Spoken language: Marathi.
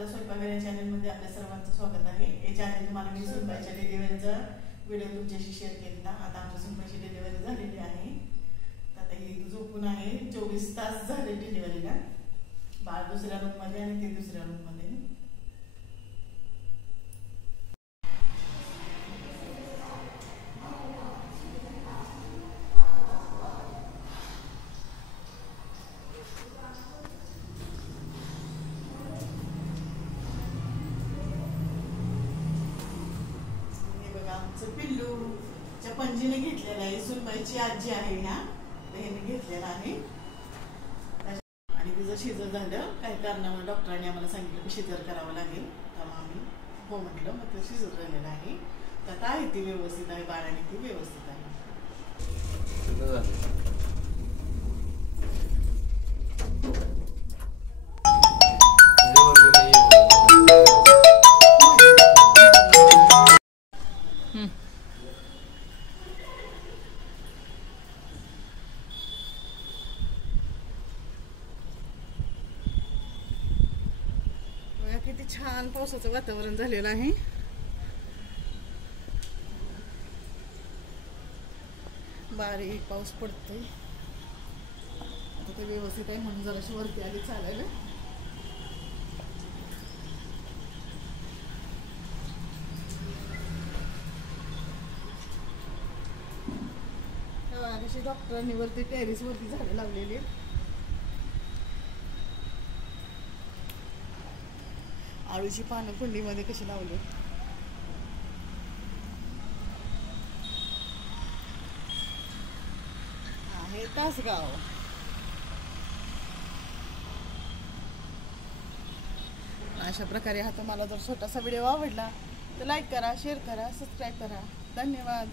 आपल्या स्वयंपाक या चॅनलमध्ये आपल्या सर्वांचं स्वागत आहे। याच्या आधी तुम्हाला मी सुनबाईच्या डिलिव्हरीचा व्हिडिओ तुमच्याशी शेअर केला। आता आमच्या सुनबाईची डिलिव्हरी झालेली आहे। आता ही झोपून आहे, 24 तास झाले डिलिव्हरीला। बाळ दुसऱ्या रूममध्ये आणि ती दुसऱ्या रूममध्ये। पिल्लूच्या पणजीने घेतलेला आहे, सुनबाईची आजी आहे ह्या, त्याने घेतलेला आहे। आणि तिचं शिजर झालं, काही कारणामुळे डॉक्टरांनी आम्हाला सांगितलं की शिजर करावं लागेल, तेव्हा आम्ही हो म्हटलं। मग ते शिजर झालेलं आहे। तर आहे ती व्यवस्थित आहे, बाळाने ती व्यवस्थित आहे। किती छान पावसाचं वातावरण झालेलं आहे। बारीक पाऊस पडतोय। आता ते व्यवस्थित आहे म्हणून जराशी वरती आली चालायला। कशी डॉक्टरांनी वरती टेरेस वरती झाडे लावलेली। आळूची पानं कुंडीमध्ये कशी लावली। हे तासगाव। अशा प्रकारे हा तुम्हाला जर छोटासा व्हिडिओ आवडला तर लाईक करा, शेअर करा, सबस्क्राईब करा। धन्यवाद।